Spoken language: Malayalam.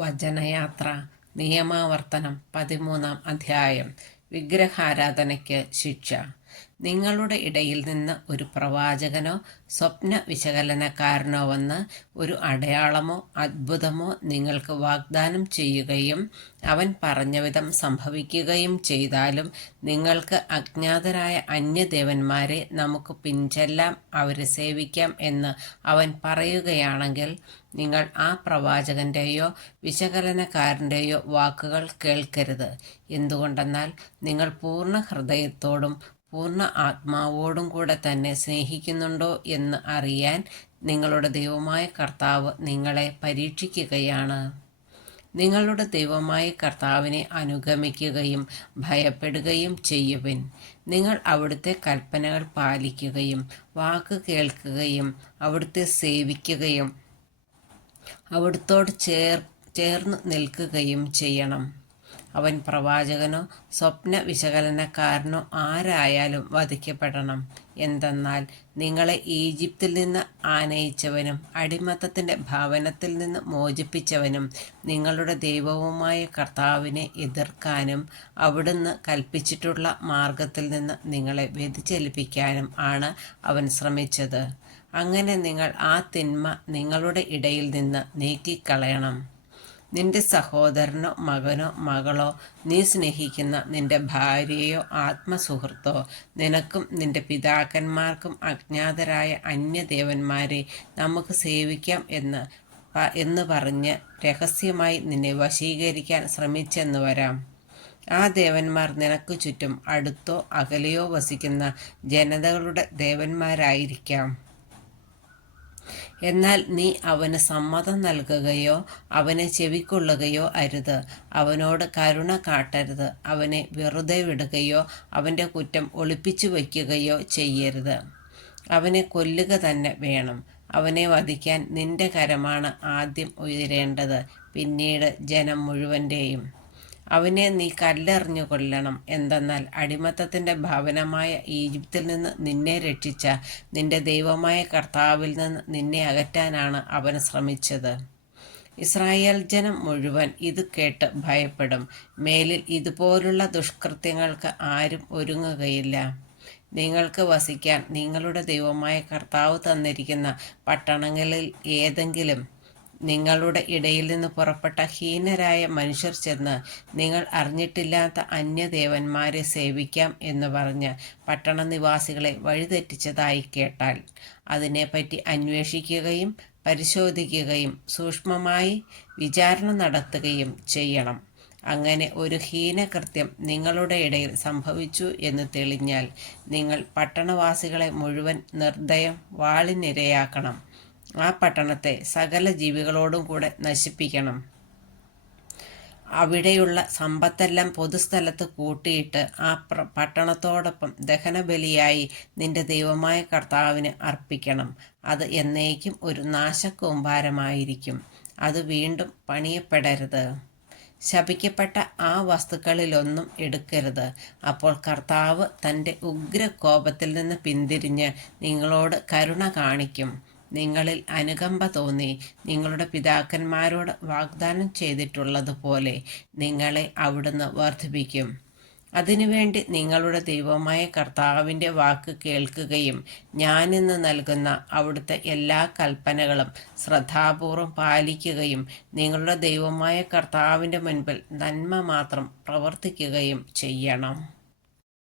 വചനയാത്ര നിയമാവർത്തനം 13-ാം അധ്യായം. വിഗ്രഹാരാധനയ്ക്ക് ശിക്ഷ. നിങ്ങളുടെ ഇടയിൽ നിന്ന് ഒരു പ്രവാചകനോ സ്വപ്ന വിശകലനക്കാരനോ വന്ന് ഒരു അടയാളമോ അത്ഭുതമോ നിങ്ങൾക്ക് വാഗ്ദാനം ചെയ്യുകയും അവൻ പറഞ്ഞവിധം സംഭവിക്കുകയും ചെയ്താലും നിങ്ങൾക്ക് അജ്ഞാതരായ അന്യദേവന്മാരെ നമുക്ക് പിൻചെല്ലാം, അവരെ സേവിക്കാം എന്ന് അവൻ പറയുകയാണെങ്കിൽ നിങ്ങൾ ആ പ്രവാചകൻ്റെയോ വിശകലനക്കാരൻ്റെയോ വാക്കുകൾ കേൾക്കരുത്. എന്തുകൊണ്ടെന്നാൽ നിങ്ങൾ പൂർണ്ണ ഹൃദയത്തോടും പൂർണ്ണ ആത്മാവോടും കൂടെ തന്നെ സ്നേഹിക്കുന്നുണ്ടോ എന്ന് അറിയാൻ നിങ്ങളുടെ ദൈവമായ കർത്താവ് നിങ്ങളെ പരീക്ഷിക്കുകയാണ്. നിങ്ങളുടെ ദൈവമായ കർത്താവിനെ അനുഗമിക്കുകയും ഭയപ്പെടുകയും ചെയ്യുവിൻ. നിങ്ങൾ അവിടുത്തെ കൽപ്പനകൾ പാലിക്കുകയും വാക്ക് കേൾക്കുകയും അവിടുത്തെ സേവിക്കുകയും അവിടുത്തോട് ചേർന്ന് നിൽക്കുകയും ചെയ്യണം. അവൻ പ്രവാചകനോ സ്വപ്ന വിശകലനക്കാരനോ ആരായാലും വധിക്കപ്പെടണം. എന്തെന്നാൽ നിങ്ങളെ ഈജിപ്തിൽ നിന്ന് ആനയിച്ചവനും അടിമത്തത്തിൻ്റെ ഭവനത്തിൽ നിന്ന് മോചിപ്പിച്ചവനും നിങ്ങളുടെ ദൈവവുമായ കർത്താവിനെ എതിർക്കാനും അവിടുന്ന് കൽപ്പിച്ചിട്ടുള്ള മാർഗത്തിൽ നിന്ന് നിങ്ങളെ വ്യതിചലിപ്പിക്കാനും ആണ് അവൻ ശ്രമിച്ചത്. അങ്ങനെ നിങ്ങൾ ആ തിന്മ നിങ്ങളുടെ ഇടയിൽ നിന്ന് നീക്കിക്കളയണം. നിന്റെ സഹോദരനോ മകനോ മകളോ, നീ സ്നേഹിക്കുന്ന നിന്റെ ഭാര്യയോ ആത്മസുഹൃത്തോ, നിനക്കും നിന്റെ പിതാക്കന്മാർക്കും അജ്ഞാതരായ അന്യദേവന്മാരെ നമുക്ക് സേവിക്കാം എന്ന് പറഞ്ഞ് രഹസ്യമായി നിന്നെ വശീകരിക്കാൻ ശ്രമിച്ചെന്ന് വരാം. ആ ദേവന്മാർ നിനക്ക് ചുറ്റും അടുത്തോ അകലെയോ വസിക്കുന്ന ജനതകളുടെ ദേവന്മാരായിരിക്കാം. എന്നാൽ നീ അവന് സമ്മതം നൽകുകയോ അവനെ ചെവിക്കൊള്ളുകയോ അരുത്. അവനോട് കരുണ കാട്ടരുത്. അവനെ വെറുതെ വിടുകയോ അവൻ്റെ കുറ്റം ഒളിപ്പിച്ചു വയ്ക്കുകയോ ചെയ്യരുത്. അവനെ കൊല്ലുക തന്നെ വേണം. അവനെ വധിക്കാൻ നിന്റെ കരമാണ് ആദ്യം ഉയരേണ്ടത്, പിന്നീട് ജനം മുഴുവൻ്റെയും. അവനെ നീ കല്ലെറിഞ്ഞു കൊല്ലണം. എന്തെന്നാൽ അടിമത്തത്തിൻ്റെ ഭവനമായ ഈജിപ്തിൽ നിന്ന് നിന്നെ രക്ഷിച്ച നിന്റെ ദൈവമായ കർത്താവിൽ നിന്ന് നിന്നെ അകറ്റാനാണ് അവൻ ശ്രമിച്ചത്. ഇസ്രായേൽ ജനം മുഴുവൻ ഇത് കേട്ട് ഭയപ്പെടും. മേലിൽ ഇതുപോലുള്ള ദുഷ്കൃത്യങ്ങൾക്ക് ആരും ഒരുങ്ങുകയില്ല. നിങ്ങൾക്ക് വസിക്കാൻ നിങ്ങളുടെ ദൈവമായ കർത്താവ് തന്നിരിക്കുന്ന പട്ടണങ്ങളിൽ ഏതെങ്കിലും നിങ്ങളുടെ ഇടയിൽ നിന്ന് പുറപ്പെട്ട ഹീനരായ മനുഷ്യർ ചെന്ന് നിങ്ങൾ അറിഞ്ഞിട്ടില്ലാത്ത അന്യദേവന്മാരെ സേവിക്കാം എന്ന് പറഞ്ഞ് പട്ടണ നിവാസികളെ വഴിതെറ്റിച്ചതായി കേട്ടാൽ അതിനെപ്പറ്റി അന്വേഷിക്കുകയും പരിശോധിക്കുകയും സൂക്ഷ്മമായി വിചാരണ നടത്തുകയും ചെയ്യണം. അങ്ങനെ ഒരു ഹീനകൃത്യം നിങ്ങളുടെ ഇടയിൽ സംഭവിച്ചു എന്ന് തെളിഞ്ഞാൽ നിങ്ങൾ പട്ടണവാസികളെ മുഴുവൻ നിർദ്ദയം വാളിനിരയാക്കണം. ആ പട്ടണത്തെ സകല ജീവികളോടും കൂടെ നശിപ്പിക്കണം. അവിടെയുള്ള സമ്പത്തെല്ലാം പൊതുസ്ഥലത്ത് കൂട്ടിയിട്ട് ആ പട്ടണത്തോടൊപ്പം ദഹനബലിയായി നിന്റെ ദൈവമായ കർത്താവിന് അർപ്പിക്കണം. അത് എന്നേക്കും ഒരു നാശകൂമ്പാരമായിരിക്കും. അത് വീണ്ടും പണിയപ്പെടരുത്. ശപിക്കപ്പെട്ട ആ വസ്തുക്കളിലൊന്നും എടുക്കരുത്. അപ്പോൾ കർത്താവ് തൻ്റെ ഉഗ്രകോപത്തിൽ നിന്ന് പിന്തിരിഞ്ഞ് നിങ്ങളോട് കരുണ കാണിക്കും. നിങ്ങളിൽ അനുകമ്പ തോന്നി നിങ്ങളുടെ പിതാക്കന്മാരോട് വാഗ്ദാനം ചെയ്തിട്ടുള്ളതുപോലെ നിങ്ങളെ അവിടുന്ന് വർദ്ധിപ്പിക്കും. അതിനുവേണ്ടി നിങ്ങളുടെ ദൈവമായ കർത്താവിൻ്റെ വാക്ക് കേൾക്കുകയും ഞാനിന്ന് നൽകുന്ന അവിടുത്തെ എല്ലാ കൽപ്പനകളും ശ്രദ്ധാപൂർവം പാലിക്കുകയും നിങ്ങളുടെ ദൈവമായ കർത്താവിൻ്റെ മുൻപിൽ നന്മ മാത്രം പ്രവർത്തിക്കുകയും ചെയ്യണം.